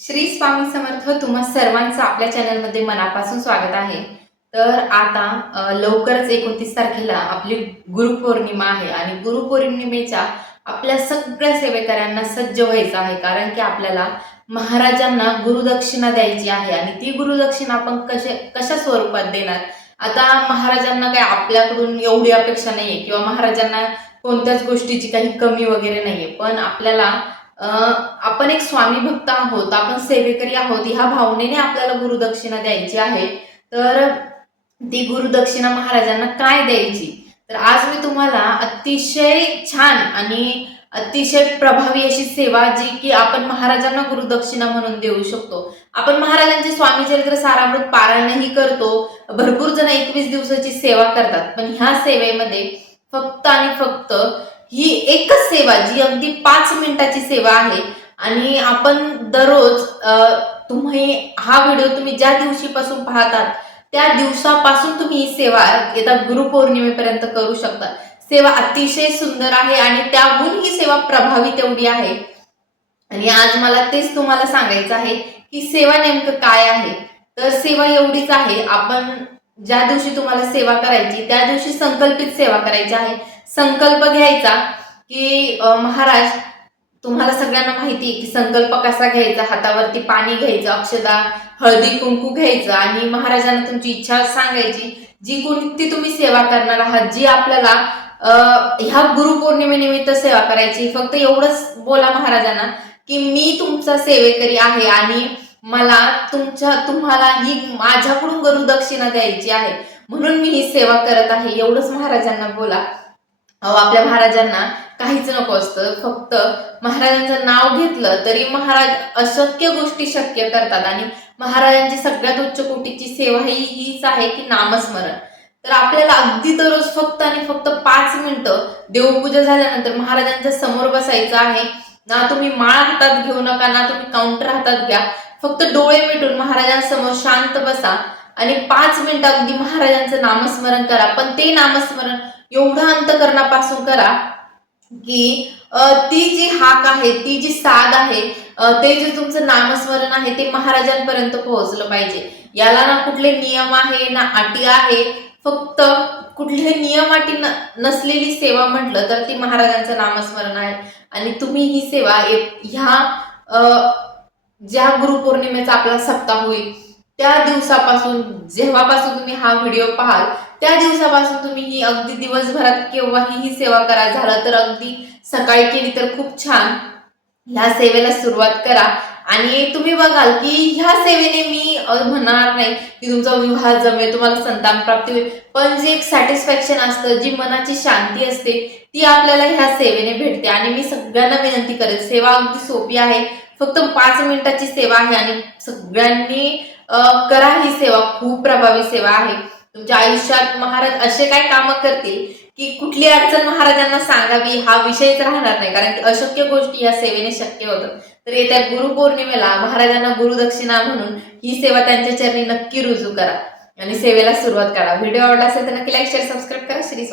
श्री स्वामी समर्थ. तुम्हा सर्वांचं आपल्या चॅनलमध्ये मनापासून स्वागत आहे. तर आता लवकरच 29 तारखेला आपली गुरुपौर्णिमा आहे आणि गुरुपौर्णिमेच्या आपल्या सगळ्या सेवेकऱ्यांना सज्ज व्हायचं आहे, कारण की आपल्याला महाराजांना गुरुदक्षिणा द्यायची आहे आणि ती गुरुदक्षिणा आपण कशा स्वरूपात देणार. आता महाराजांना काय आपल्याकडून एवढी अपेक्षा नाहीये किंवा महाराजांना कोणत्याच गोष्टीची काही कमी वगैरे नाहीये, पण आपल्याला आपण एक स्वामी भक्त आहोत, आपण सेवेकरी आहोत, ह्या भावनेने आपल्याला गुरुदक्षिणा द्यायची आहे. तर ती गुरुदक्षिणा महाराजांना काय द्यायची, तर आज मी तुम्हाला अतिशय छान आणि अतिशय प्रभावी अशी सेवा जी की आपण महाराजांना गुरुदक्षिणा म्हणून देऊ शकतो. आपण महाराजांचे स्वामी चरित्र सारामृत पारायणही करतो. भरपूर जण 21 दिवसाची सेवा करतात, पण ह्या सेवेमध्ये फक्त आणि फक्त ही एकच सेवा जी अगदी 5 मिनिटाची सेवा आहे आणि आपण दररोज तुम्ही हा व्हिडिओ तुम्ही ज्या दिवशीपासून पाहतात त्या दिवसापासून तुम्ही ही सेवा येत्या गुरुपौर्णिमेपर्यंत करू शकता. सेवा अतिशय सुंदर आहे आणि त्याहून ही सेवा प्रभावी तेवढी आहे. आणि आज मला तेच तुम्हाला सांगायचं आहे की सेवा नेमकं काय आहे. तर सेवा एवढीच आहे, आपण ज्या दिवशी तुम्हाला सेवा करायची त्या दिवशी संकल्पित सेवा करायची आहे. संकल्प घ्यायचा की महाराज, तुम्हाला सगळ्यांना माहिती आहे की संकल्प कसा घ्यायचा. हातावरती पाणी घ्यायचं, अक्षदा हळदी कुंकू घ्यायचं आणि महाराजांना तुमची इच्छा सांगायची, जी कोणती तुम्ही सेवा करणार आहात, जी आपल्याला ह्या गुरुपौर्णिमेनिमित्त सेवा करायची. फक्त एवढंच बोला महाराजांना की मी तुमचा सेवेकरी आहे आणि मला तुम्हाला ही माझ्याकडून गुरुदक्षिणा द्यायची आहे, म्हणून मी ही सेवा करत आहे, एवढंच महाराजांना बोला. आपल्या महाराजांना काहीच नको असतं, फक्त महाराजांचं नाव घेतलं तरी महाराज अशक्य गोष्टी शक्य करतात. आणि महाराजांची सगळ्यात उच्च कोटीची सेवा हीच आहे की नामस्मरण. तर आपल्याला अगदी दररोज फक्त आणि फक्त 5 मिनिटं देवपूजा झाल्यानंतर महाराजांच्या समोर बसायचं आहे. ना तुम्ही माळ हातात घेऊ नका, ना तुम्ही काउंटर हातात घ्या, फक्त डोळे मिटून महाराजांसमोर शांत बसा आणि 5 मिनिटं अगदी महाराजांचं नामस्मरण करा. पण ते नामस्मरण एवढं अंतकरणापासून करा की ती जी हाक आहे, ती जी साध आहे, ते जे तुमचं नामस्मरण आहे ते महाराजांपर्यंत पोहोचलं पाहिजे. याला ना कुठले नियम आहे ना अटी आहे. फक्त कुठले नियम अटी नसलेली सेवा म्हटलं तर ती महाराजांचं नामस्मरण आहे. आणि तुम्ही ही सेवा ह्या ज्या गुरुपौर्णिमेचा आपला सप्ताह होईल त्या दिवसापासून, जेव्हापासून तुम्ही हा व्हिडिओ पाहाल त्या दिवसापासून तुम्ही ही अगदी दिवसभरात केव्हाही ही सेवा करा. झालं तर अगदी सकाळी केली तर खूप छान. ह्या सेवेला सुरुवात करा आणि तुम्ही बघाल की ह्या सेवेने मी म्हणणार नाही की तुमचा विवाह जमेल, तुम्हाला संतान प्राप्ती होईल, पण जे एक सॅटिस्फॅक्शन असतं, जी मनाची शांती असते, ती आपल्याला ह्या सेवेने भेटते. आणि मी सगळ्यांना विनंती करेल, सेवा अगदी सोपी आहे, फक्त 5 मिनिटाची सेवा आहे आणि सगळ्यांनी करा ही सेवा. खूप प्रभावी सेवा आहे. तुमच्या आयुष्यात महाराज असे काय कामं करतील की कुठली अडचण महाराजांना सांगावी हा विषयच राहणार नाही, कारण की अशक्य गोष्टी या सेवेने शक्य होतात. तर येत्या गुरुपौर्णिमेला महाराजांना गुरुदक्षिणा म्हणून ही सेवा त्यांच्या चरणी नक्की रुजू करा आणि सेवेला सुरुवात करा. व्हिडिओ आवडला असेल तर नक्की लाईक शेअर सबस्क्राईब करा. श्री स्वामी.